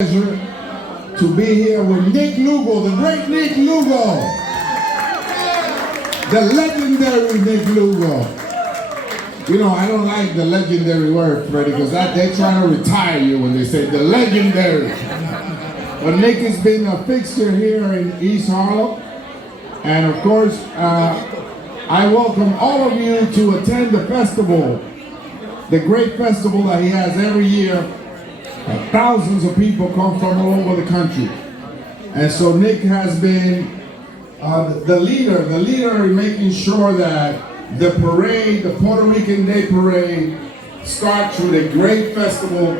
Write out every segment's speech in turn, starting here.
Pleasure to be here with Nick Lugo, the great Nick Lugo, the legendary Nick Lugo. You know, I don't like the legendary word, Freddie, because they're trying to retire you when they say the legendary. But Nick has been a fixture here in East Harlem, and of course, I welcome all of you to attend the festival, the great festival that he has every year. Thousands of people come from all over the country. And so Nick has been the leader in making sure that the parade, the Puerto Rican Day Parade, starts with a great festival.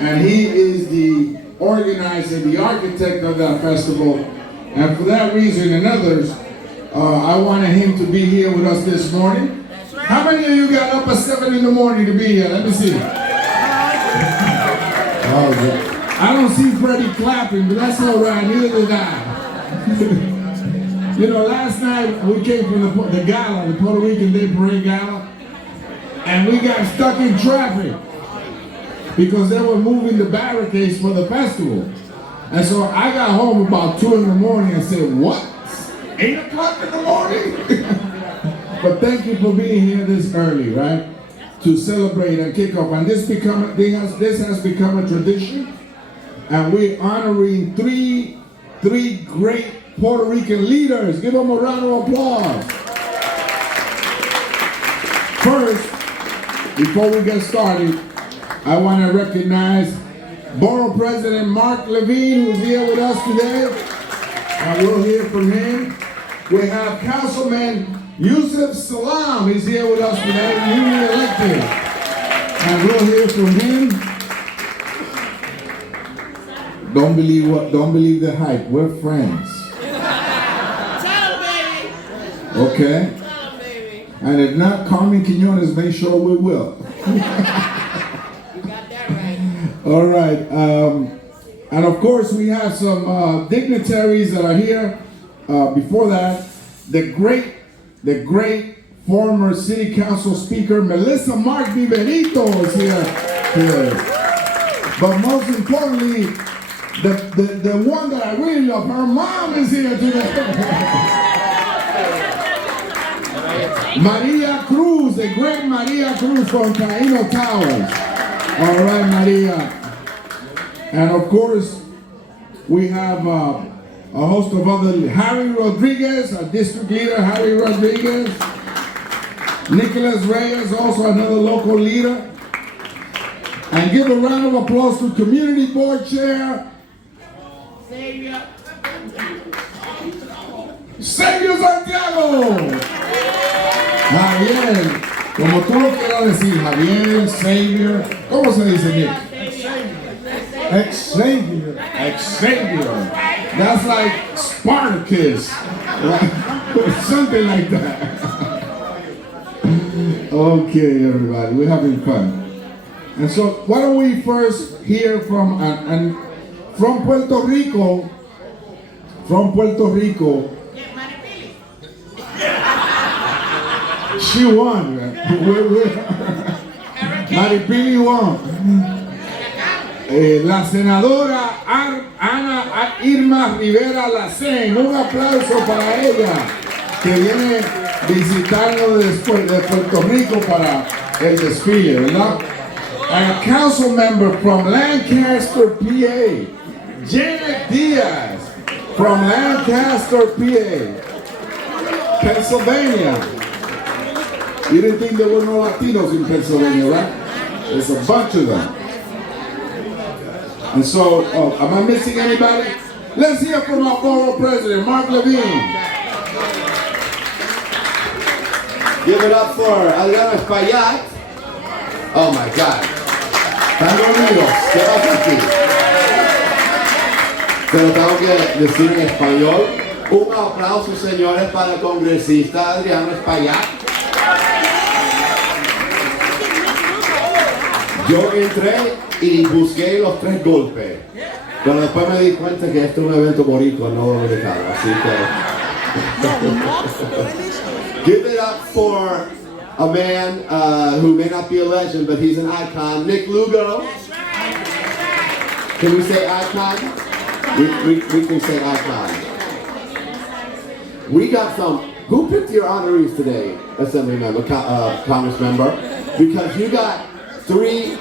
And he is the organizer, the architect of that festival. And for that reason and others, I wanted him to be here with us this morning. How many of you got up at 7 in the morning to be here? Let me see. Oh, yeah. I don't see Freddie clapping, but that's all right. Neither did I. You know, last night we came from the gala, the Puerto Rican Day Parade gala, and we got stuck in traffic because they were moving the barricades for the festival. And so I got home about 2 in the morning and said, "What? 8 o'clock in the morning?" But thank you for being here this early, right? To celebrate and kick off, and this has become a tradition, and we're honoring three great Puerto Rican leaders. Give them a round of applause. First, before we get started, I want to recognize Borough President Mark Levine, who's here with us today, and we'll hear from him. We have Councilman Yusuf Salam is here with us today, newly elected, and we'll hear from him. Don't believe the hype. We're friends. Tell him, baby. Okay. Tell him, baby. And if not, Carmen Quinones, make sure we will. You got that right. All right. And of course, we have some dignitaries that are here. Before that, the great former City Council Speaker Melissa Mark Viverito is here today. But most importantly, the one that I really love, her mom is here today. Maria Cruz, the great Maria Cruz from Taino Towers. All right, Maria. And of course, we have a host of other, Harry Rodriguez, our district leader, Harry Rodriguez. Nicholas Reyes, also another local leader. And give a round of applause to Community Board Chair, Siga Santiago. Javier, como tú lo quieras decir, Javier, Xavier, ¿cómo se dice, Nick? Xavier. That's like Spartacus, right? Something like that. Okay, everybody, we're having fun. And so, why don't we first hear from Puerto Rico? From Puerto Rico. She won. Maripili won. La senadora Ana Irma Rivera Lacén, un aplauso para ella, que viene visitarnos después de Puerto Rico para el desfile, ¿verdad? And a council member from Lancaster, PA, Janet Diaz from Lancaster, PA, Pennsylvania. You didn't think there were no Latinos in Pennsylvania, right? There's a bunch of them. And so, am I missing anybody? Let's hear from our borough president, Mark Levine. Give it up for Adriano Espaillat. Oh my God. Están reunidos. ¿Qué pasa aquí? Pero tengo que decir en español. Un aplauso, señores, para el congresista Adriano Espaillat. Yo entré y busqué los 3 golpes, pero después me di cuenta que este es un evento boricua, no dominicano, así que give it up for a man who may not be a legend, but he's an icon, Nick Lugo. Can we say icon? We can say icon. We got some. Who picked your honorees today, Assembly member, Congress member? Because you got 3,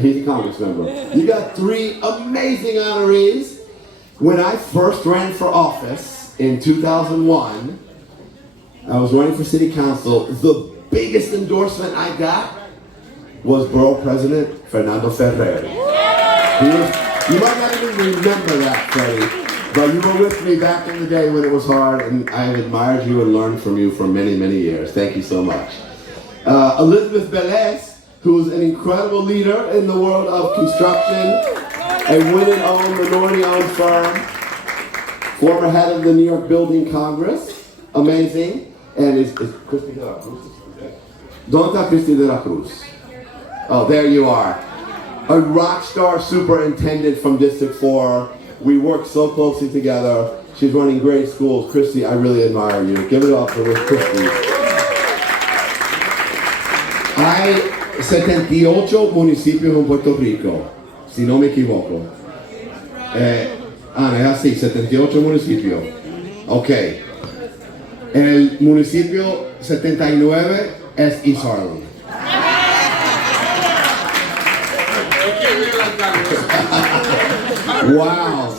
he's a Congress member. You got 3 amazing honorees. When I first ran for office in 2001, I was running for city council. The biggest endorsement I got was Borough President Fernando Ferrer. You might not even remember that, Freddie, but you were with me back in the day when it was hard, and I have admired you and learned from you for many, many years. Thank you so much. Elizabeth Velez, who's an incredible leader in the world of construction, a women-owned, minority-owned firm, former head of the New York Building Congress, amazing, and is Christy de la Cruz? ¿Dónde está Christy de la Cruz? Oh, there you are. A rock star superintendent from District 4. We work so closely together. She's running great schools. Christy, I really admire you. Give it up for Christy. Hay 78 municipios en Puerto Rico, si no me equivoco. Ana, es así, 78 municipios. Ok. El municipio 79 es East Harlem. Wow.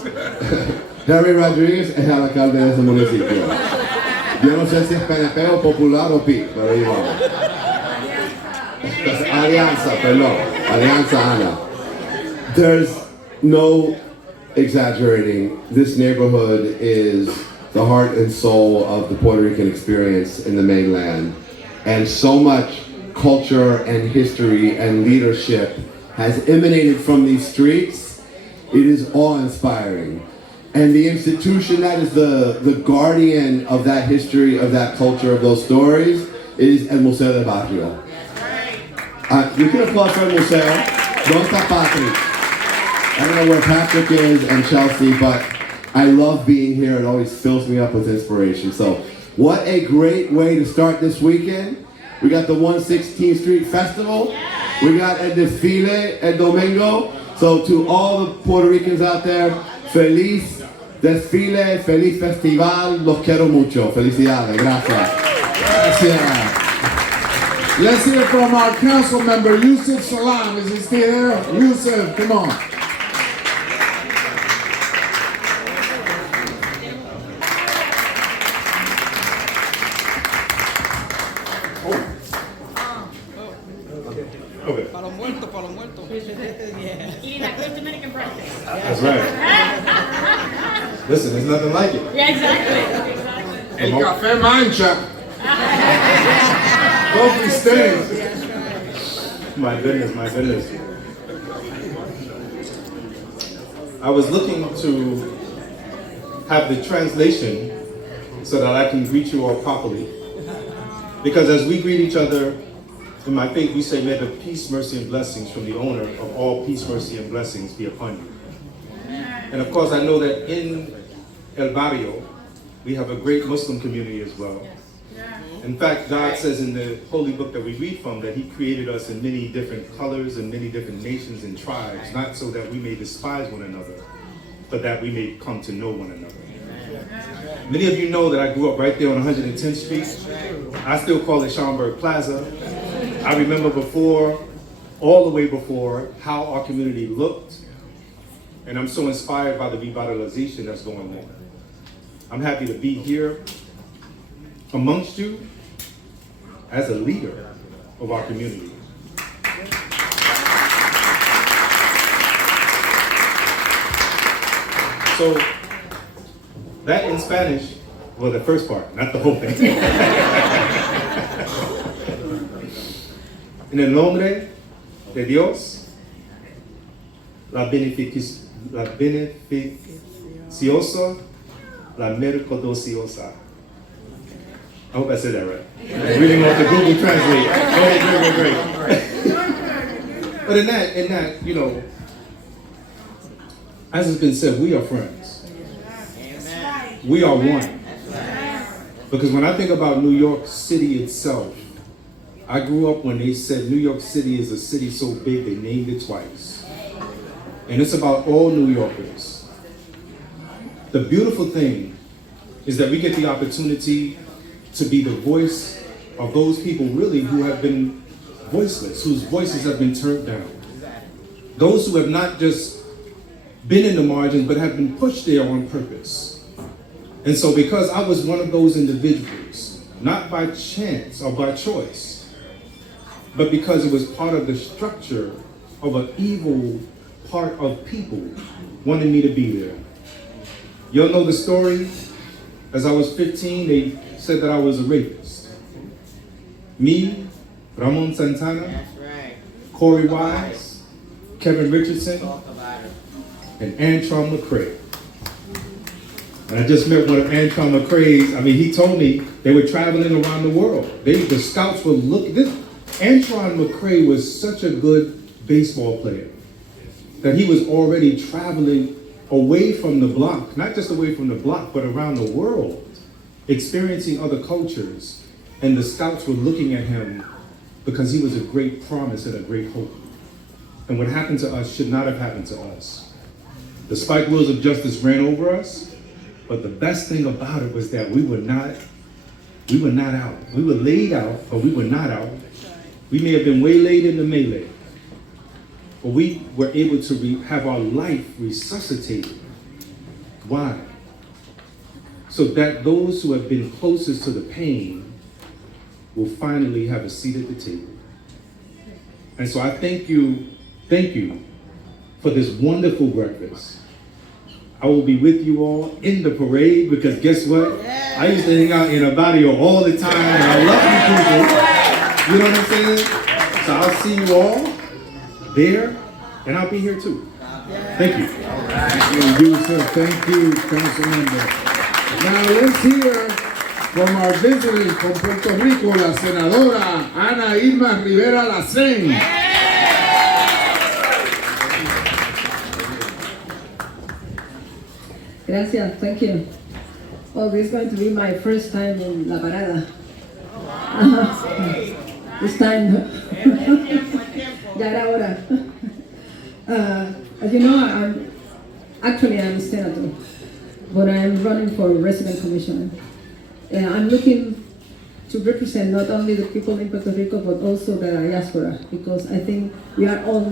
Harry Rodríguez es el alcalde de ese municipio. Yo no sé si es PNP o Popular o PIC, pero ahí vamos. Alianza, perdón. Alianza Ana. There's no exaggerating. This neighborhood is the heart and soul of the Puerto Rican experience in the mainland. And so much culture and history and leadership has emanated from these streets. It is awe-inspiring. And the institution that is the guardian of that history, of that culture, of those stories, is El Museo del Barrio. You can applaud for El Museo. ¿Dónde está Patrick? I don't know where Patrick is and Chelsea, but I love being here. It always fills me up with inspiration. So what a great way to start this weekend. We got the 116th Street Festival. We got a desfile el domingo. So to all the Puerto Ricans out there, feliz desfile, feliz festival. Los quiero mucho. Felicidades. Gracias. Gracias. Let's hear from our council member, Yusuf Salam. Is he still there? Yusuf, come on. Para los muertos, para los muertos. Eating that good Dominican breakfast. That's right. Listen, there's nothing like it. Yeah, exactly. El café mancha. Coffee stains. My goodness, my goodness. I was looking to have the translation so that I can greet you all properly. Because as we greet each other, in my faith we say, may the peace, mercy, and blessings from the owner of all peace, mercy, and blessings be upon you. And of course I know that in El Barrio, we have a great Muslim community as well. In fact, God says in the holy book that we read from that he created us in many different colors and many different nations and tribes, not so that we may despise one another, but that we may come to know one another. Many of you know that I grew up right there on 110th Street. I still call it Schaumburg Plaza. I remember before, all the way before, how our community looked, and I'm so inspired by the revitalization that's going on. I'm happy to be here amongst you as a leader of our community. So that in Spanish, well, the first part, not the whole thing. En el nombre de Dios, la beneficiosa, la mercodociosa. I hope I said that right. I really want to Google Translate. Okay, great. But in that, you know, as has been said, we are friends. We are one. Because when I think about New York City itself, I grew up when they said New York City is a city so big they named it twice. and it's about all New Yorkers. The beautiful thing is that we get the opportunity to be the voice of those people really who have been voiceless, whose voices have been turned down. Those who have not just been in the margins, but have been pushed there on purpose. And so because I was one of those individuals, not by chance or by choice, but because it was part of the structure of an evil part of people wanting me to be there. Y'all know the story? As I was 15, they said that I was a rapist. Me, Ramon Santana, That's right. Corey Wise, Kevin Richardson, Talk about it. and Antron McCray. And I just met one of Antron McCray's. I mean, he told me they were traveling around the world. The scouts were looking. Antron McCray was such a good baseball player that he was already traveling away from the block, not just away from the block, but around the world, experiencing other cultures. And the scouts were looking at him because he was a great promise and a great hope. And what happened to us should not have happened to us. The spike wheels of justice ran over us, but the best thing about it was that we were not out. We were laid out, but we were not out. We may have been waylaid in the melee, but we were able to have our life resuscitated. Why? So that those who have been closest to the pain will finally have a seat at the table. And so I thank you for this wonderful breakfast. I will be with you all in the parade because guess what? I used to hang out in a barrio all the time and I love you people. You know what I'm saying? So I'll see you all there and I'll be here too. Thank you. Thank you, sir. Thank you, Councilmember. Now let's hear from our visitors from Puerto Rico, la senadora Ana Irma Rivera Lacén. Gracias, thank you. Well, this is going to be my first time in La Parada. This time, ya era hora. As you know, I'm a senator, but I'm running for resident commissioner. I'm looking to represent not only the people in Puerto Rico, but also the diaspora, because I think we are all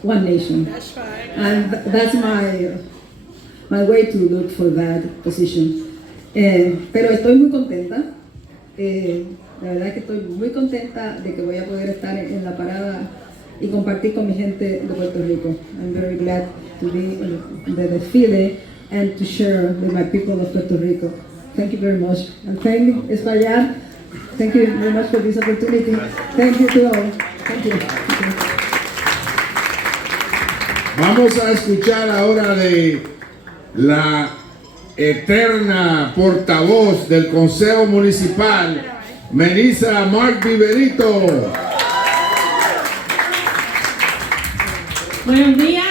one nation. That's right. And that's my way to look for that position. Pero estoy muy contenta. La verdad que estoy muy contenta de que voy a poder estar en la parada y compartir con mi gente de Puerto Rico. I'm very glad to be in the desfile and to share with my people of Puerto Rico. Thank you very much. And thank Espaillat. Thank you very much for this opportunity. Thank you to all. Thank you. Vamos a escuchar ahora de la eterna portavoz del Consejo Municipal, Melissa Mark Viverito. Buenos días.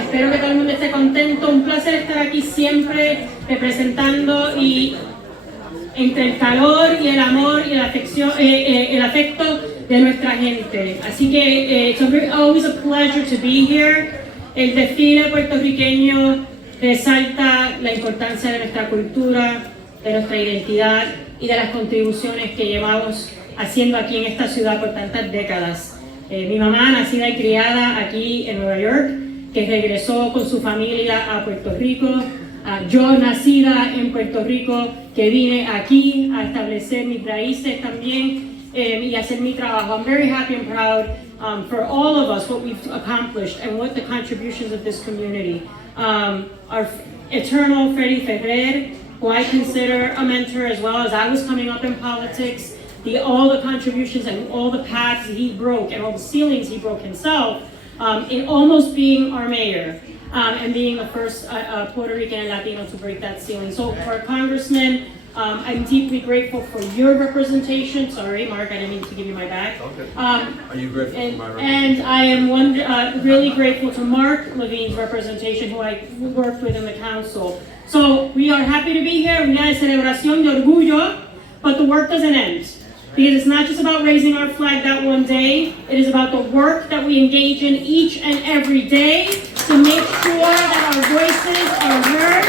Espero que todo el mundo esté contento. Un placer estar aquí siempre representando y entre el calor y el amor y el afecto de nuestra gente. Así que it's always a pleasure to be here. El desfile puertorriqueño resalta la importancia de nuestra cultura, de nuestra identidad y de las contribuciones que llevamos haciendo aquí en esta ciudad por tantas décadas. Mi mamá, nacida y criada aquí en Nueva York, que regresó con su familia a Puerto Rico. Yo, nacida en Puerto Rico, que vine aquí a establecer mis raíces también y hacer mi trabajo. I'm very happy and proud for all of us what we've accomplished and what the contributions of this community. Our eternal Freddie Ferrer, who I consider a mentor as well as I was coming up in politics, all the contributions and all the paths he broke and all the ceilings he broke himself in almost being our mayor and being the first Puerto Rican and Latino to break that ceiling. So for a congressman, I'm deeply grateful for your representation. Sorry, Mark, I didn't mean to give you my back. Okay. Are you grateful for my And representation? I am really grateful to Mark Levine's representation, who I worked with in the council. So we are happy to be here. Un día de celebración, de orgullo, but the work doesn't end. Because it's not just about raising our flag that one day, it is about the work that we engage in each and every day to make sure that our voices are heard,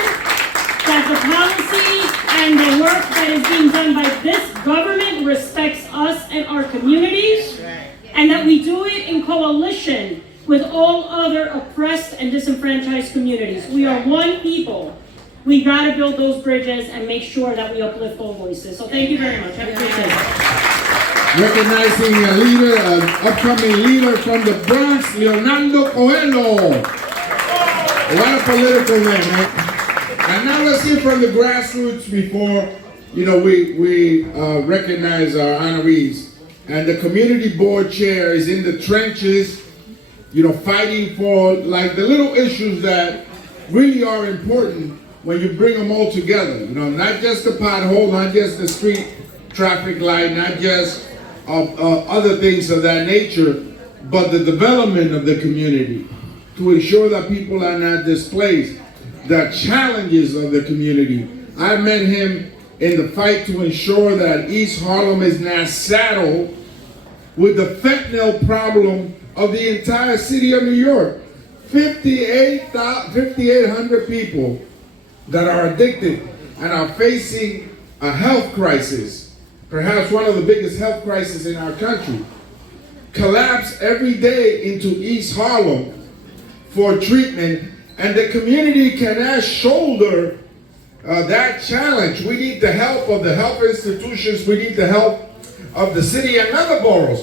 that the policies and the work that is being done by this government respects us and our communities, and that we do it in coalition with all other oppressed and disenfranchised communities. We are one people. We gotta build those bridges and make sure that we uplift all voices. So thank you very much. Have a great day. Recognizing a leader, an upcoming leader from the Bronx, Leonardo Coelho. What a political name, man. And now let's hear from the grassroots before, we recognize our honorees. And the community board chair is in the trenches, fighting for like the little issues that really are important when you bring them all together. Not just the pothole, not just the street traffic light, not just other things of that nature, but the development of the community to ensure that people are not displaced, the challenges of the community. I met him in the fight to ensure that East Harlem is not saddled with the fentanyl problem of the entire city of New York. 5,800 people that are addicted and are facing a health crisis, perhaps one of the biggest health crises in our country, collapse every day into East Harlem for treatment, and the community cannot shoulder that challenge. We need the help of the health institutions. We need the help of the city and other boroughs.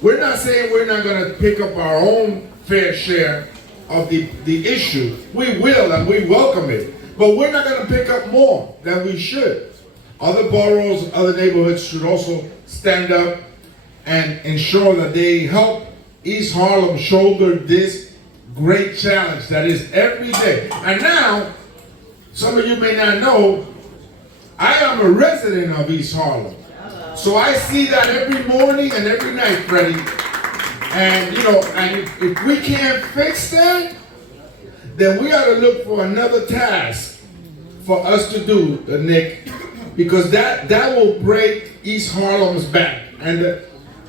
We're not saying we're not going to pick up our own fair share of the issue. We will, and we welcome it. But we're not going to pick up more than we should. Other boroughs, other neighborhoods should also stand up and ensure that they help East Harlem shoulder this great challenge that is every day. And now, some of you may not know, I am a resident of East Harlem. So I see that every morning and every night, Freddie. And and if we can't fix that, then we ought to look for another task for us to do, Nick, because that will break East Harlem's back. And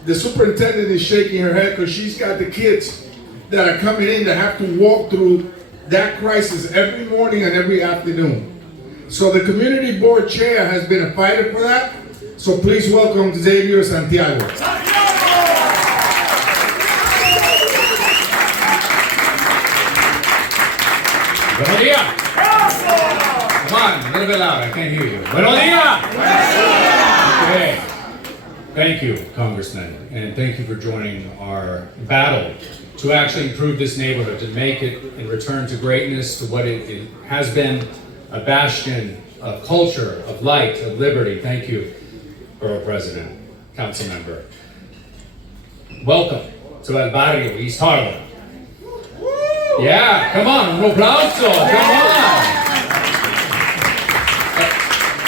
the superintendent is shaking her head because she's got the kids that are coming in that have to walk through that crisis every morning and every afternoon. So the community board chair has been a fighter for that. So please welcome Xavier Santiago. Buenos días. Come on, a little bit louder. I can't hear you. Buenos días. Okay. Thank you, Congressman, and thank you for joining our battle to actually improve this neighborhood, to make it and return to greatness, to what it has been, a bastion of culture, of light, of liberty. Thank you, Borough President, Council Member. Welcome to El Barrio, East Harlem. Yeah, come on, un aplauso, come on.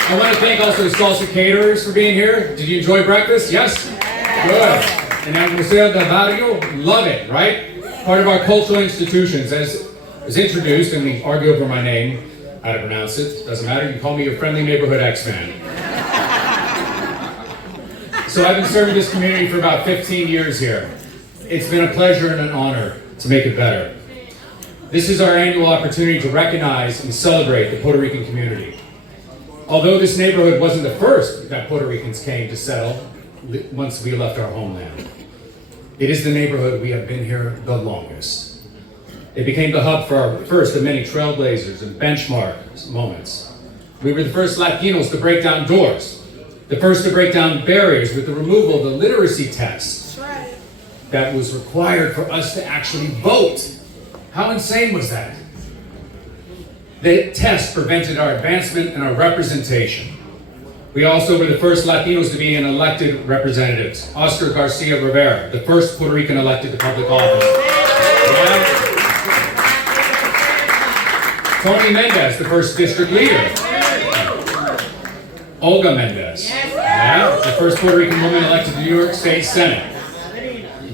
I want to thank also the Salsa Caterers for being here. Did you enjoy breakfast? Yes? Good. And El Museo del Barrio, love it, right? Part of our cultural institutions, as was introduced, and we argue over my name, how to pronounce it, doesn't matter, you can call me your friendly neighborhood X-Man. So I've been serving this community for about 15 years here. It's been a pleasure and an honor to make it better. This is our annual opportunity to recognize and celebrate the Puerto Rican community. Although this neighborhood wasn't the first that Puerto Ricans came to settle once we left our homeland, it is the neighborhood we have been here the longest. It became the hub for our first of many trailblazers and benchmark moments. We were the first Latinos to break down doors, the first to break down barriers with the removal of the literacy test that was required for us to actually vote. How insane was that? The test prevented our advancement and our representation. We also were the first Latinos to be elected representatives. Oscar Garcia Rivera, the first Puerto Rican elected to public office. Yeah. Tony Mendez, the first district leader. Olga Mendez, yeah, the first Puerto Rican woman elected to the New York State Senate.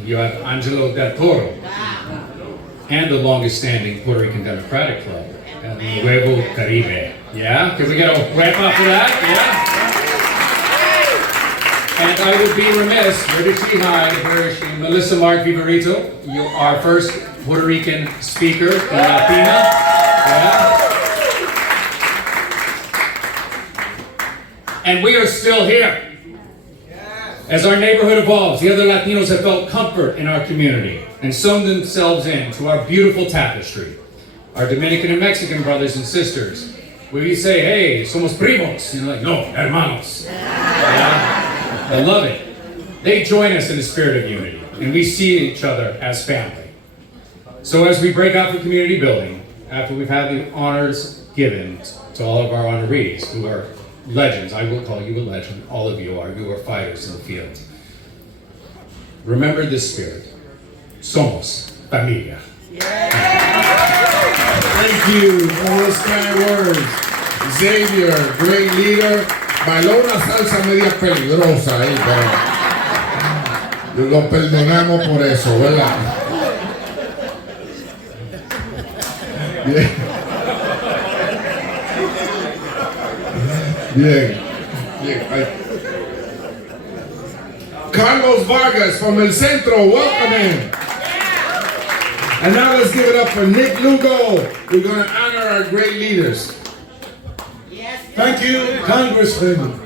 You have Angelo Del Toro, and the longest standing Puerto Rican Democratic Club, El Nuevo Caribe. Yeah, can we get a wrap up for that? And I would be remiss, where did she hide? Where is she? Melissa Mark Viverito, you are our first Puerto Rican speaker in Latina. Yeah. And we are still here. As our neighborhood evolves, the other Latinos have felt comfort in our community and sewn themselves into our beautiful tapestry. Our Dominican and Mexican brothers and sisters, where we say, hey, somos primos, you're like, no, hermanos. Yeah? I love it. They join us in the spirit of unity, and we see each other as family. So as we break out for community building, after we've had the honors given to all of our honorees, who are legends, I will call you a legend, all of you are fighters in the field. Remember this spirit. Somos familia. Thank you for those kind words. Xavier, great leader. Bailó una salsa media peligrosa ahí, pero lo perdonamos por eso, ¿verdad? Bien. Bien. Bien. Carlos Vargas from El Centro, welcome him. And now let's give it up for Nick Lugo. We're going to honor our great leaders. Thank you, Congressman.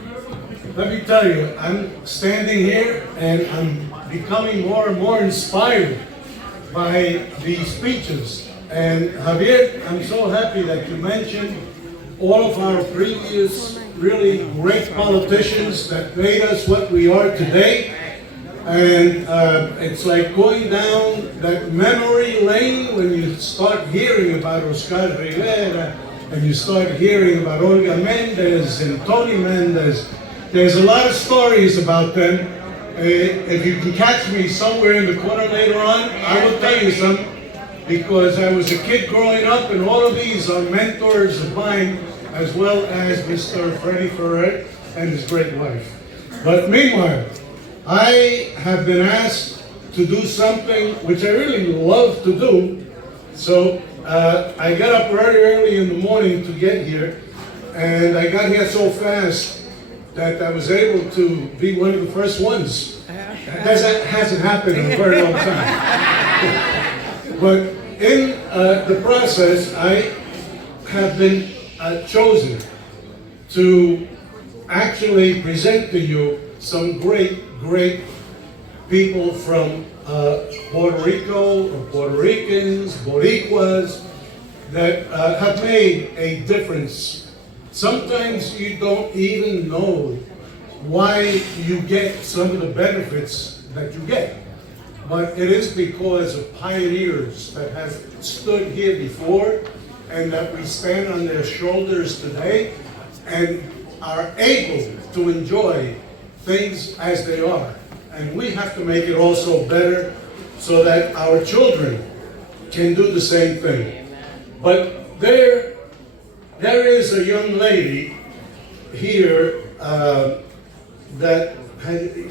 Let me tell you, I'm standing here and I'm becoming more and more inspired by the speeches. And Javier, I'm so happy that you mentioned all of our previous really great politicians that made us what we are today. And it's like going down that memory lane when you start hearing about Oscar Rivera and you start hearing about Olga Mendez and Tony Mendez. There's a lot of stories about them. If you can catch me somewhere in the corner later on, I will tell you some, because I was a kid growing up, and all of these are mentors of mine, as well as Mr. Freddie Ferrer and his great wife. But meanwhile, I have been asked to do something which I really love to do. So I got up very early in the morning to get here, and I got here so fast that I was able to be one of the first ones. That hasn't happened in a very long time. But in the process, I have been chosen to actually present to you some great people from Puerto Rico, or Puerto Ricans, Boricuas, that have made a difference. Sometimes you don't even know why you get some of the benefits that you get. But it is because of pioneers that have stood here before and that we stand on their shoulders today and are able to enjoy things as they are. And we have to make it also better so that our children can do the same thing. But there is a young lady here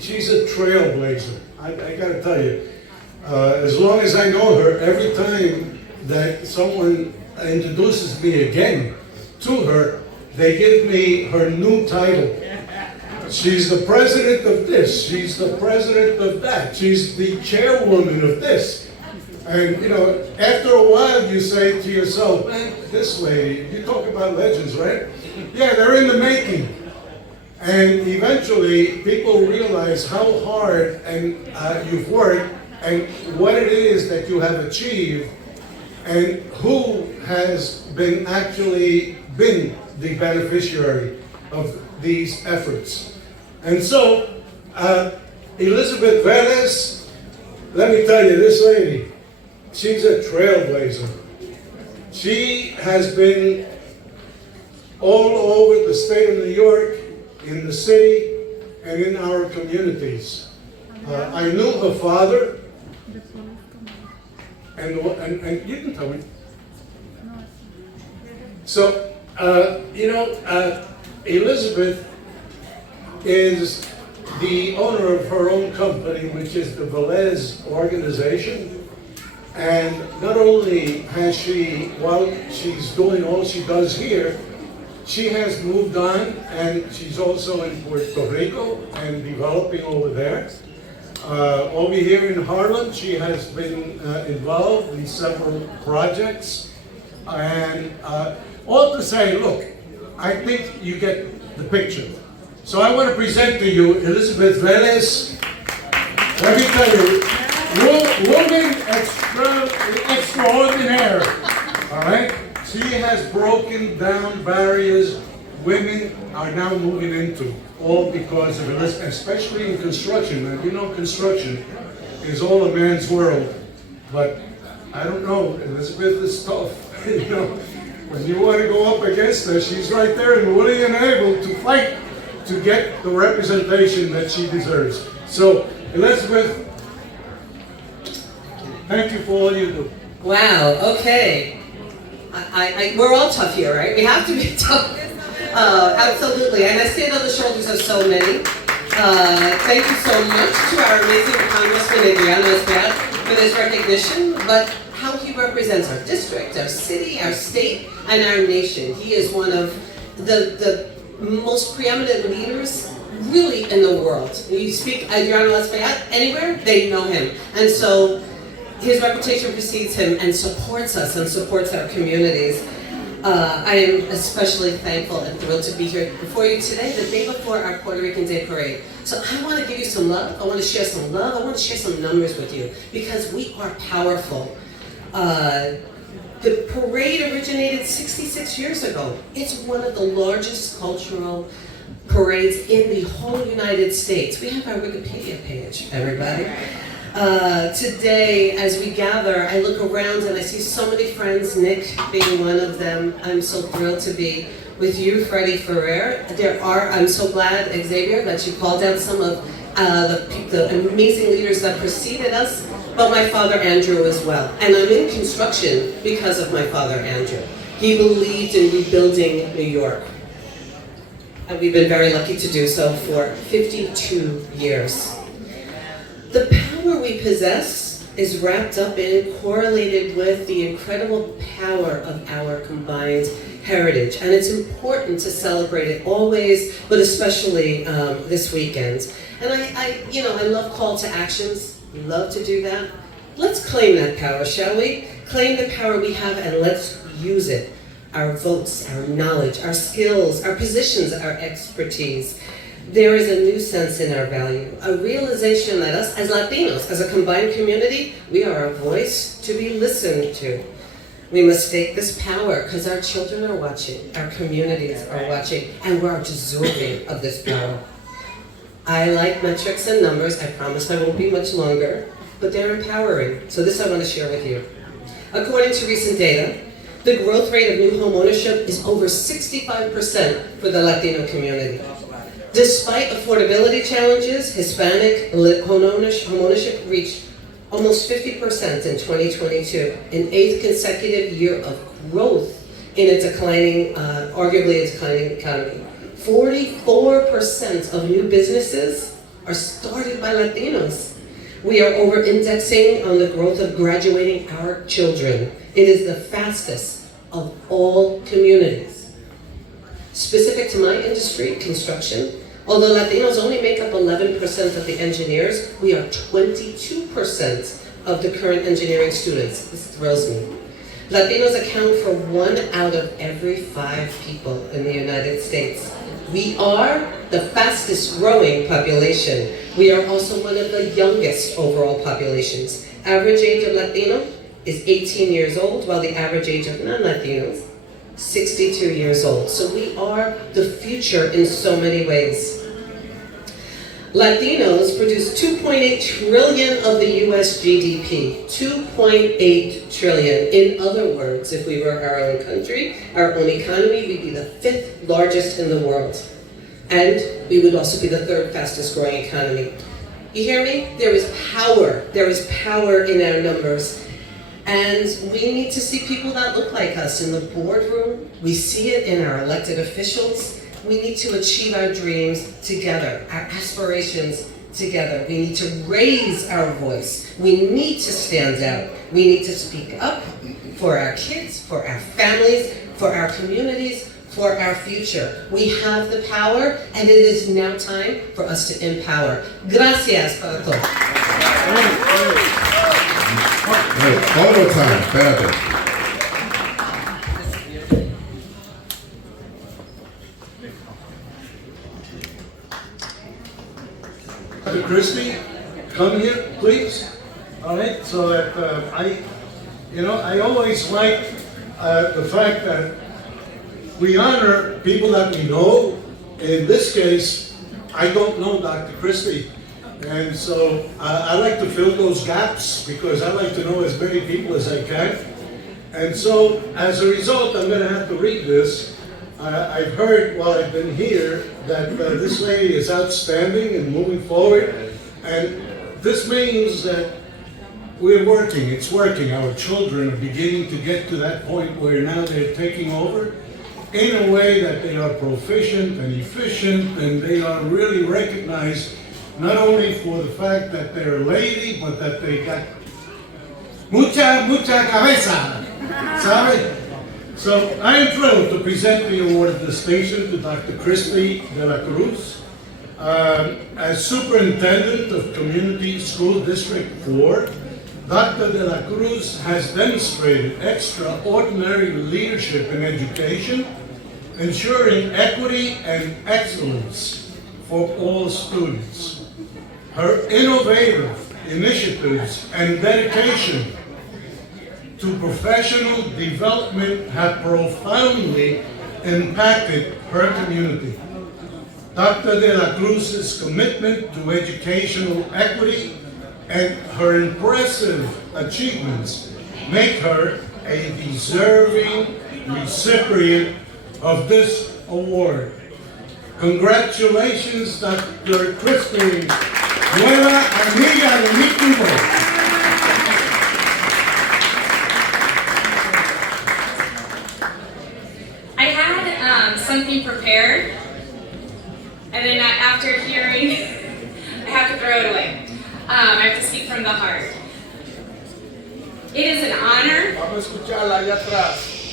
she's a trailblazer. I gotta tell you, as long as I know her, every time that someone introduces me again to her, they give me her new title. She's the president of this, she's the president of that, she's the chairwoman of this. And you know, after a while you say to yourself, man, this lady, you talk about legends, right? Yeah, they're in the making. And eventually people realize how hard and you've worked and what it is that you have achieved and who has been actually been the beneficiary of these efforts. And so, Elizabeth Velez, let me tell you, this lady, she's a trailblazer. She has been all over the state of New York, in the city, and in our communities. I knew her father, and you can tell me. So, Elizabeth is the owner of her own company, which is the Velez organization. And not only has she, while she's doing all she does here, she has moved on, and she's also in Puerto Rico and developing over there. Over here in Harlem, she has been involved in several projects. And all to say, look, I think you get the picture. So I want to present to you Elizabeth Velez. Let me tell you, woman extraordinaire, all right? She has broken down barriers women are now moving into, all because of Elizabeth, especially in construction. And you know, construction is all a man's world, but I don't know, Elizabeth is tough. You know, when you want to go up against her, she's right there and willing and able to fight to get the representation that she deserves. So, Elizabeth, thank you for all you do. Wow, okay. We're all tough here, right? We have to be tough. Absolutely, and I stand on the shoulders of so many. Thank you so much to our amazing Congressman Adriano Espaillat for this recognition, but how he represents our district, our city, our state, and our nation. He is one of the most preeminent leaders really in the world. You speak Adriano Espaillat anywhere, they know him. And so his reputation precedes him and supports us and supports our communities. I am especially thankful and thrilled to be here before you today, the day before our Puerto Rican Day Parade. So I want to give you some love. I want to share some love. I want to share some numbers with you because we are powerful. The parade originated 66 years ago. It's one of the largest cultural parades in the whole United States. We have our Wikipedia page, everybody. Today, as we gather, I look around and I see so many friends, Nick being one of them. I'm so thrilled to be with you, Freddie Ferrer. I'm so glad, Xavier, that you called out some of the amazing leaders that preceded us, but my father Andrew as well. And I'm in construction because of my father Andrew. He believed in rebuilding New York. And we've been very lucky to do so for 52 years. The power we possess is wrapped up in, correlated with the incredible power of our combined heritage. And it's important to celebrate it always, but especially this weekend. And I love call to actions, love to do that. Let's claim that power, shall we? Claim the power we have and let's use it. Our votes, our knowledge, our skills, our positions, our expertise. There is a new sense in our value, a realization that us as Latinos, as a combined community, we are a voice to be listened to. We must take this power because our children are watching, our communities are watching, and we're deserving of this power. I like metrics and numbers. I promise I won't be much longer, but they're empowering. So this I want to share with you. According to recent data, the growth rate of new home ownership is over 65% for the Latino community. Despite affordability challenges, Hispanic home ownership reached almost 50% in 2022, an 8th consecutive year of growth in a declining, arguably a declining economy. 44% of new businesses are started by Latinos. We are over-indexing on the growth of graduating our children. It is the fastest of all communities. Specific to my industry, construction, although Latinos only make up 11% of the engineers, we are 22% of the current engineering students. This thrills me. Latinos account for 1 out of every 5 people in the United States. We are the fastest growing population. We are also one of the youngest overall populations. Average age of Latino is 18 years old, while the average age of non-Latinos, 62 years old. So we are the future in so many ways. Latinos produce 2.8 trillion of the US GDP, 2.8 trillion. In other words, if we were our own country, our own economy, we'd be the 5th largest in the world. And we would also be the 3rd fastest growing economy. You hear me? There is power. There is power in our numbers. And we need to see people that look like us in the boardroom. We see it in our elected officials. We need to achieve our dreams together, our aspirations together. We need to raise our voice. We need to stand out. We need to speak up for our kids, for our families, for our communities, for our future. We have the power, and it is now time for us to empower. Gracias para todos. Hey, photo time, espérate. Dr. Christie, come here, please. All right, so that I always like the fact that we honor people that we know. In this case, I don't know Dr. Christie. And so I like to fill those gaps because I like to know as many people as I can. And so as a result, I'm going to have to read this. I've heard while I've been here that this lady is outstanding and moving forward. And this means that we're working, it's working. Our children are beginning to get to that point where now they're taking over in a way that they are proficient and efficient, and they are really recognized not only for the fact that they're a lady, but that they got mucha cabeza, ¿sabe? So I am thrilled to present the award of distinction to Dr. Christie de la Cruz. As Superintendent of Community School District 4, Dr. de la Cruz has demonstrated extraordinary leadership in education, ensuring equity and excellence for all students. Her innovative initiatives and dedication to professional development have profoundly impacted her community. Dr. de la Cruz's commitment to educational equity and her impressive achievements make her a deserving recipient of this award. Congratulations, Dr. Christie, nueva amiga de mi cubo. I had something prepared, and then after hearing, I have to throw it away. I have to speak from the heart. It is an honor.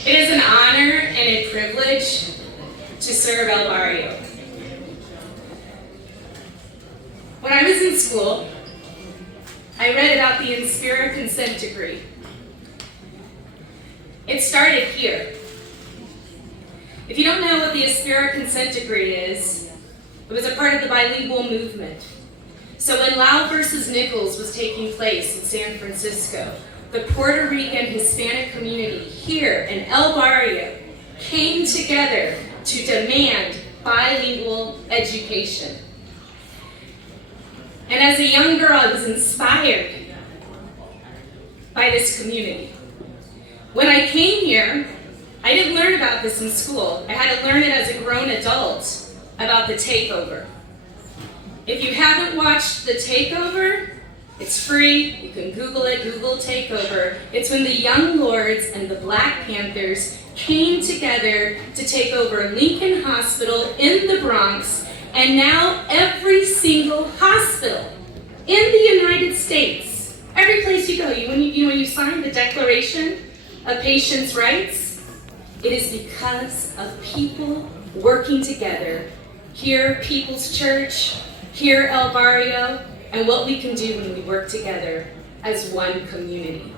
It is an honor and a privilege to serve El Barrio. When I was in school, I read about the Inspira consent decree. It started here. If you don't know what the Inspira consent decree is, it was a part of the bilingual movement. So when Lau versus Nichols was taking place in San Francisco, the Puerto Rican Hispanic community here in El Barrio came together to demand bilingual education. And as a young girl, I was inspired by this community. When I came here, I didn't learn about this in school. I had to learn it as a grown adult about the takeover. If you haven't watched The Takeover, it's free. You can Google it, Google Takeover. It's when the Young Lords and the Black Panthers came together to take over Lincoln Hospital in the Bronx, and now every single hospital in the United States, every place you go, when you sign the Declaration of Patients' Rights, it is because of people working together. Here, People's Church, here, El Barrio, and what we can do when we work together as one community.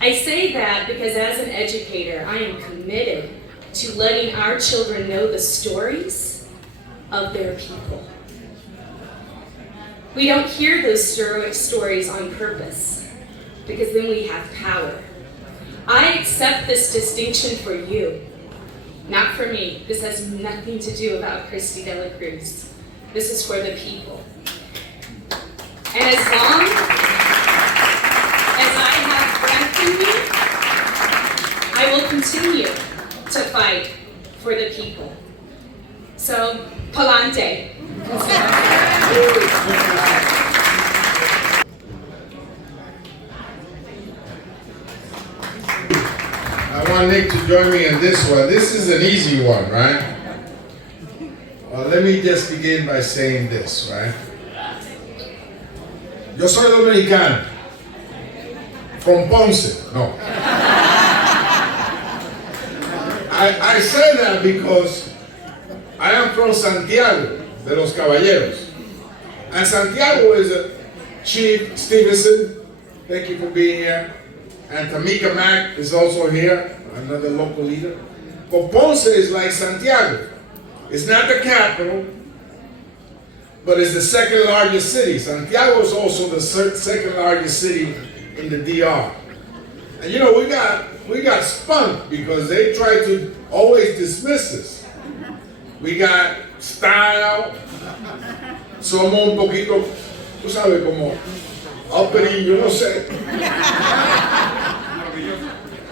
I say that because as an educator, I am committed to letting our children know the stories of their people. We don't hear those heroic stories on purpose, because then we have power. I accept this distinction for you, not for me. This has nothing to do about Christie de la Cruz. This is for the people. And as long as I have breath in me, I will continue to fight for the people. So, pa'lante. I want Nick to join me in this one. This is an easy one, right? Well, let me just begin by saying this, right? Yo soy dominicano. From Ponce, no. I say that because I am from Santiago de los Caballeros. And Santiago is a Chief Stevenson, thank you for being here. And Tamika Mack is also here, another local leader. But Ponce is like Santiago. It's not the capital, but it's the second largest city. Santiago is also the second largest city in the DR. And you know, we got spunked because they try to always dismiss us. We got style, somos un poquito, tú sabes, como uppity, yo no sé.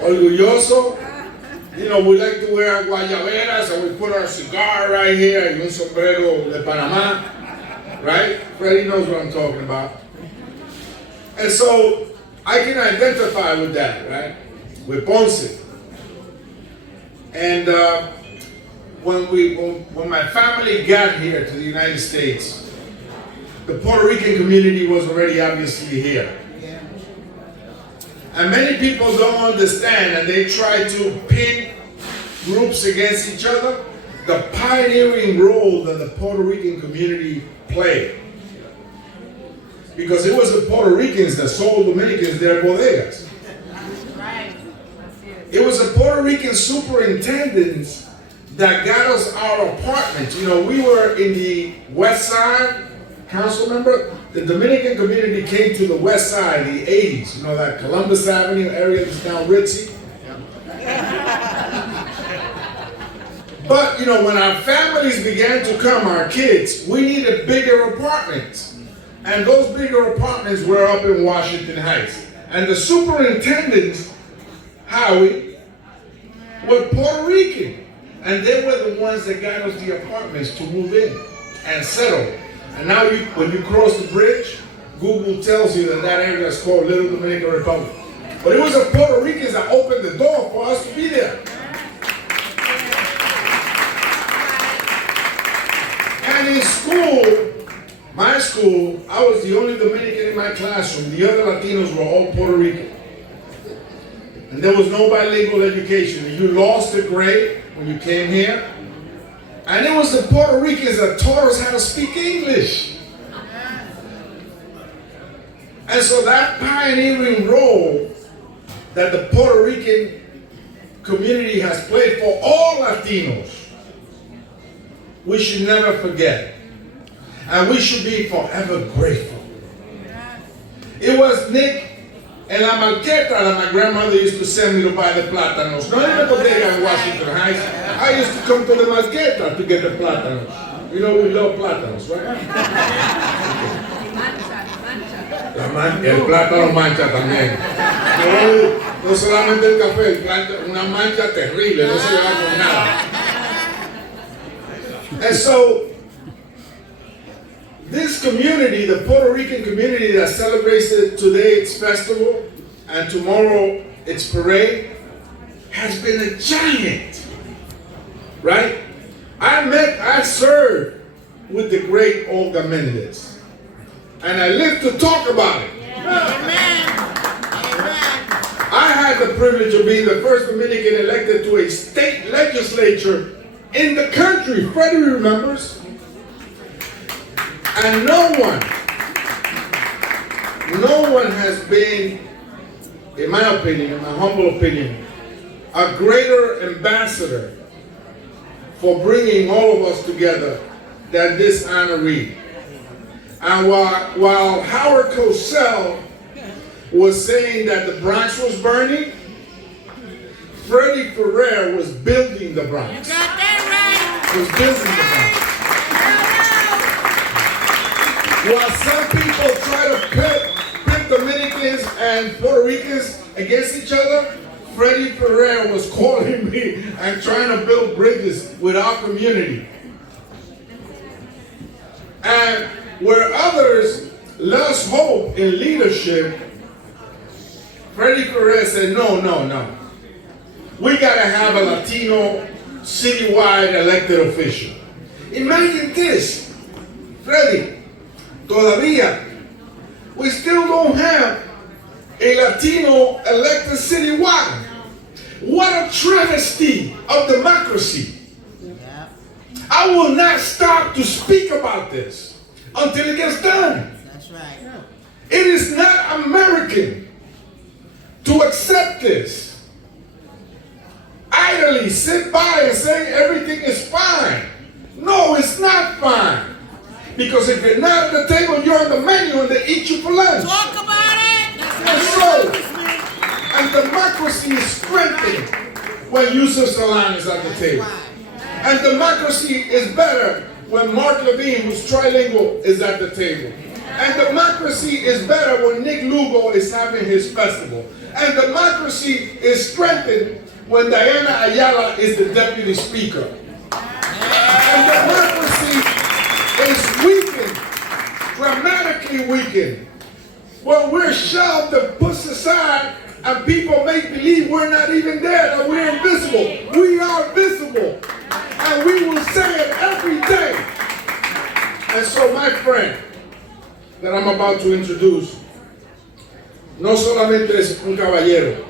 Orgulloso. You know, we like to wear guayaberas, and we put our cigar right here and un sombrero de Panama, right? Freddie knows what I'm talking about. And so I can identify with that, right? With Ponce. And when my family got here to the United States, the Puerto Rican community was already obviously here. And many people don't understand, and they try to pin groups against each other, the pioneering role that the Puerto Rican community played. Because it was the Puerto Ricans that sold Dominicans their bodegas. It was the Puerto Rican superintendents that got us our apartments. You know, we were in the West Side, council member. The Dominican community came to the West Side in the 80s. You know, that Columbus Avenue area that's now ritzy. But, you know, when our families began to come, our kids, we needed bigger apartments. And those bigger apartments were up in Washington Heights. And the superintendents, Howie, were Puerto Rican. And they were the ones that got us the apartments to move in and settle. And now when you cross the bridge, Google tells you that area is called Little Dominican Republic. But it was the Puerto Ricans that opened the door for us to be there. And in school, my school, I was the only Dominican in my classroom. The other Latinos were all Puerto Rican. And there was no bilingual education. You lost a grade when you came here. And it was the Puerto Ricans that taught us how to speak English. And so that pioneering role that the Puerto Rican community has played for all Latinos, we should never forget. And we should be forever grateful. It was Nick en la marqueta that my grandmother used to send me to buy the plátanos. No in the bodega in Washington Heights. I used to come to the marqueta to get the plátanos. You know, we love plátanos, right? El plátano mancha también. No solamente el café, una mancha terrible, no se le va con nada. And so, this community, the Puerto Rican community that celebrates today its festival and tomorrow its parade, has been a giant, right? I served with the great Olga Mendez, and I live to talk about it. Amen. I had the privilege of being the first Dominican elected to a state legislature in the country. Freddie remembers. And no one has been, in my opinion, in my humble opinion, a greater ambassador for bringing all of us together than this honoree. And while Howard Cosell was saying that the Bronx was burning, Freddie Ferrer was building the Bronx. Was building the Bronx. While some people try to pit Dominicans and Puerto Ricans against each other, Freddie Ferrer was calling me and trying to build bridges with our community. And where others lost hope in leadership, Freddie Ferrer said, no. We gotta have a Latino citywide elected official. Imagine this, Freddie. Todavía, we still don't have a Latino elected citywide. What a travesty of democracy. democracy. I will not stop to speak about this until it gets done. That's right. It is not American to accept this. Idly sit by and say everything is fine. No, it's not fine. Because if you're not at the table, you're on the menu and they eat you for lunch. Talk about it. And democracy is strengthened when Yusuf Salam is at the table. And democracy is better when Mark Levine, who's trilingual, is at the table. And democracy is better when Nick Lugo is having his festival. And democracy is strengthened when Diana Ayala is the deputy speaker. And democracy is weakened, dramatically weakened, when we're shoved and pushed aside and people make believe we're not even there, that we're invisible. We are visible. And we will say it every day. And so my friend that I'm about to introduce, no solamente es un caballero,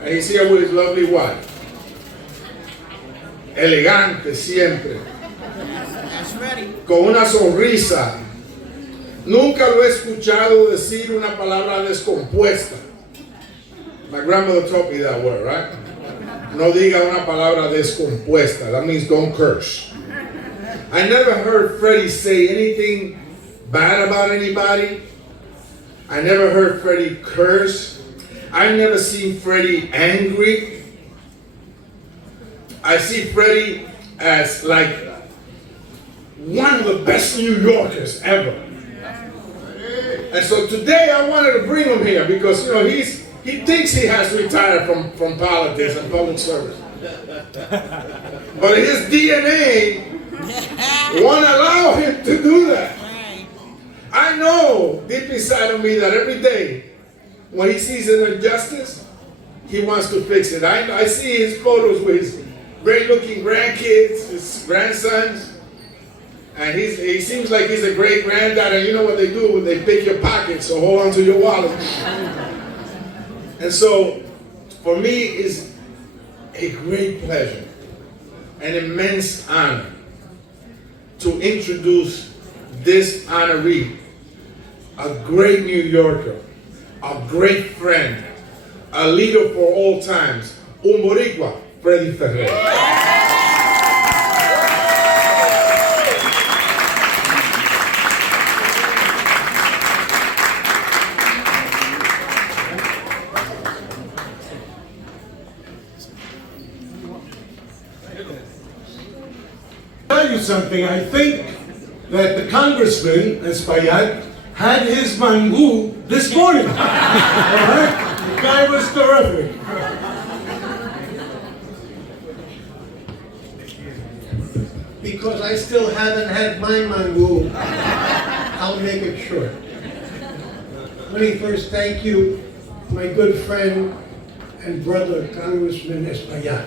and he's here with his lovely wife, elegante siempre, con una sonrisa. Nunca lo he escuchado decir una palabra descompuesta. My grandmother taught me that word, right? No diga una palabra descompuesta. That means don't curse. I never heard Freddie say anything bad about anybody. I never heard Freddie curse. I've never seen Freddie angry. I see Freddie as like one of the best New Yorkers ever. And so today I wanted to bring him here because, you know, he thinks he has retired from politics and public service. But his DNA won't allow him to do that. I know deep inside of me that every day when he sees an injustice, he wants to fix it. I see his photos with his great-looking grandkids, his grandsons, and he seems like he's a great granddad. And you know what they do when they pick your pocket, so hold on to your wallet. And so, for me, it's a great pleasure, an immense honor to introduce this honoree, a great New Yorker, a great friend, a leader for all times, un boricua, Freddie Ferrer. Tell you something, I think that the Congressman, Espaillat, had his mangú this morning. All right? The guy was terrific. Because I still haven't had my mangú, I'll make it short. Let me first thank you, my good friend and brother, Congressman Espaillat.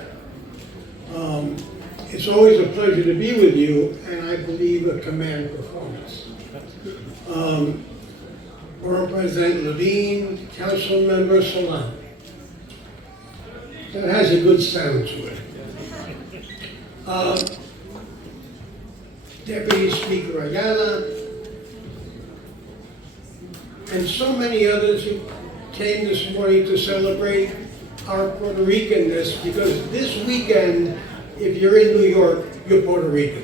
It's always a pleasure to be with you, and I believe a command performance. Borough President Levine, Council Member Salam. That has a good sound to it. Deputy Speaker Ayala, and so many others who came this morning to celebrate our Puerto Ricanness, because this weekend, if you're in New York, you're Puerto Rican.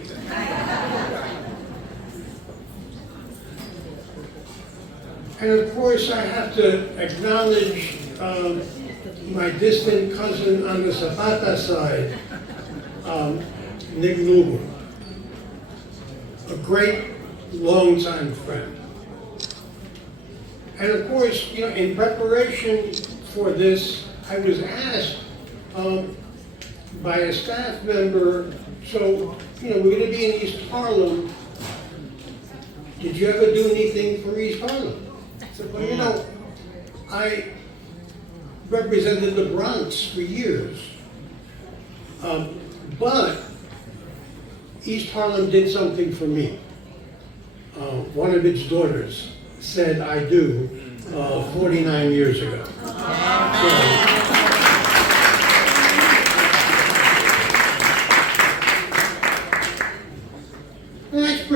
And of course, I have to acknowledge my distant cousin on the Zapata side, Nick Lugo, a great longtime friend. And of course, you know, in preparation for this, I was asked by a staff member, so, you know, we're going to be in East Harlem. Did you ever do anything for East Harlem? I said, well, you know, I represented the Bronx for years. But East Harlem did something for me. One of its daughters said I do 49 years ago.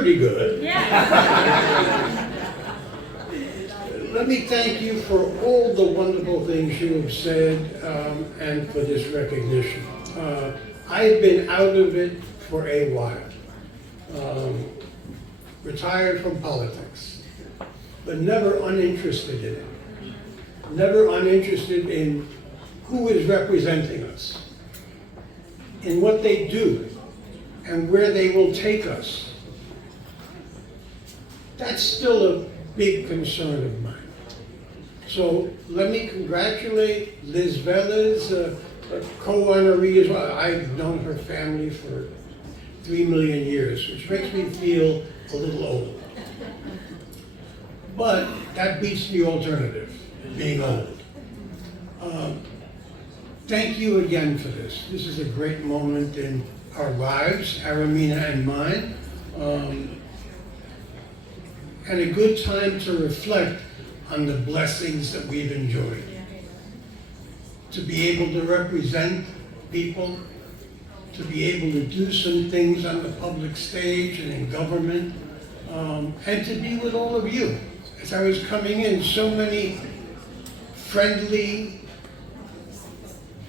pretty good. Yeah. Let me thank you for all the wonderful things you have said and for this recognition. I've been out of it for a while, retired from politics, but never uninterested in it. Never uninterested in who is representing us, in what they do, and where they will take us. That's still a big concern of mine. So let me congratulate Liz Velas, a co-honoree as well. I've known her family for 3 million years, which makes me feel a little old. But that beats the alternative, being old. Thank you again for this. This is a great moment in our lives, Aramina and mine, and a good time to reflect on the blessings that we've enjoyed. To be able to represent people, to be able to do some things on the public stage and in government, and to be with all of you. As I was coming in, so many friendly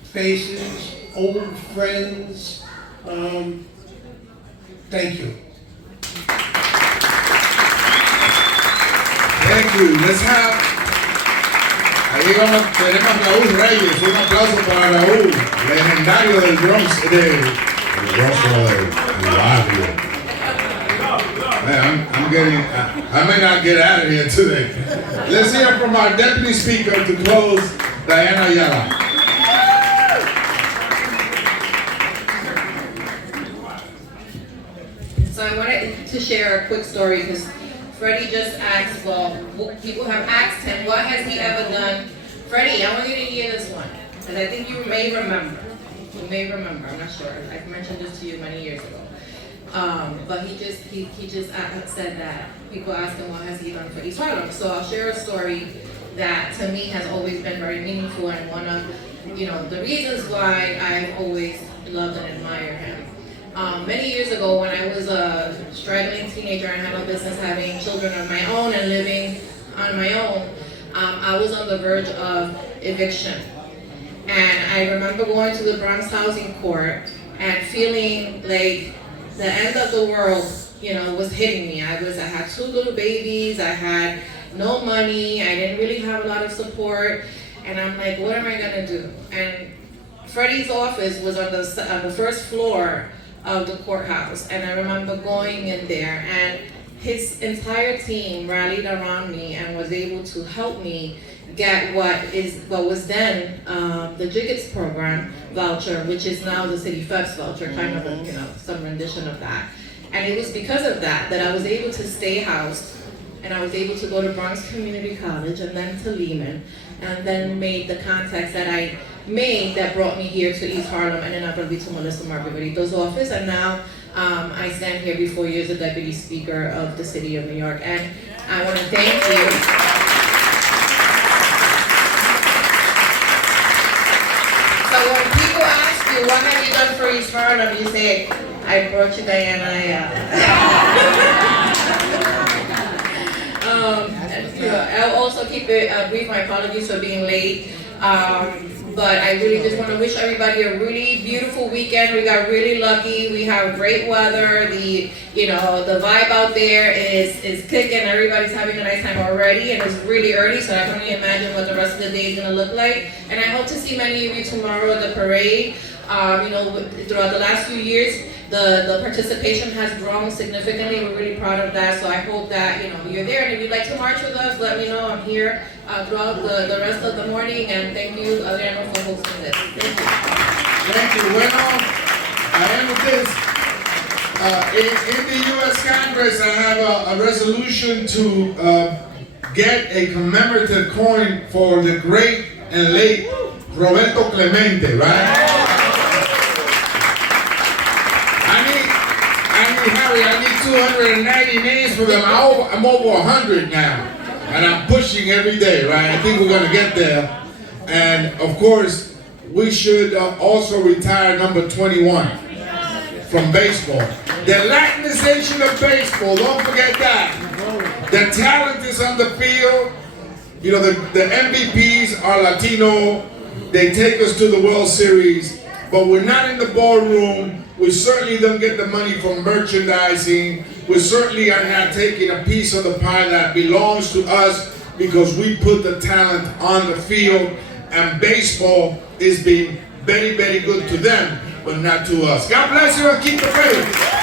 faces, old friends. Thank you. Thank you. Let's have. Ahí tenemos a Raúl Reyes. Un aplauso para Raúl, legendario del Bronx, del barrio. Man, I'm getting. I may not get out of here today. Let's hear from our deputy speaker to close, Diana Ayala. So I wanted to share a quick story because Freddie just asked, well, people have asked him, what has he ever done? Freddie, I want you to hear this one, because I think you may remember. You may remember, I'm not sure. I've mentioned this to you many years ago. But he just said that people ask him, what has he done for East Harlem? So I'll share a story that to me has always been very meaningful and one of, the reasons why I've always loved and admired him. Many years ago, when I was a struggling teenager and had a business having children of my own and living on my own, I was on the verge of eviction. And I remember going to the Bronx Housing Court and feeling like the end of the world, was hitting me. I had 2 little babies, I had no money, I didn't really have a lot of support, and I'm like, what am I gonna do? And Freddie's office was on the first floor of the courthouse, and I remember going in there, and his entire team rallied around me and was able to help me get what was then the Jiggets program voucher, which is now the City Feds voucher, kind of some rendition of that. And it was because of that I was able to stay housed, and I was able to go to Bronx Community College and then to Lehman, and then made the contacts that I made that brought me here to East Harlem and then probably to Melissa Margarito's office, and now I stand here before you as the Deputy Speaker of the City of New York. And I want to thank you. So when people ask you, what have you done for East Harlem, you say, I brought you Diana I'll also keep it brief. My apologies for being late. But I really just want to wish everybody a really beautiful weekend. We got really lucky. We have great weather. The vibe out there is kicking. Everybody's having a nice time already, and it's really early, so I can only imagine what the rest of the day is going to look like. And I hope to see many of you tomorrow at the parade. Throughout the last few years, the participation has grown significantly. We're really proud of that. So I hope that you're there, and if you'd like to march with us, let me know. I'm here throughout the rest of the morning, and thank you, Adriano, for hosting this. Thank you. Thank you. Well, I am with this. In the U.S. Congress, I have a resolution to get a commemorative coin for the great and late Roberto Clemente, right? Harry, I need 290 names for them. I'm over 100 now, and I'm pushing every day, right? I think we're gonna get there. And of course, we should also retire number 21 from baseball. The Latinization of baseball, don't forget that. The talent is on the field. You know, the MVPs are Latino. They take us to the World Series, but we're not in the ballroom. We certainly don't get the money from merchandising. We certainly are not taking a piece of the pie that belongs to us because we put the talent on the field, and baseball is being very, very good to them, but not to us. God bless you and keep the faith.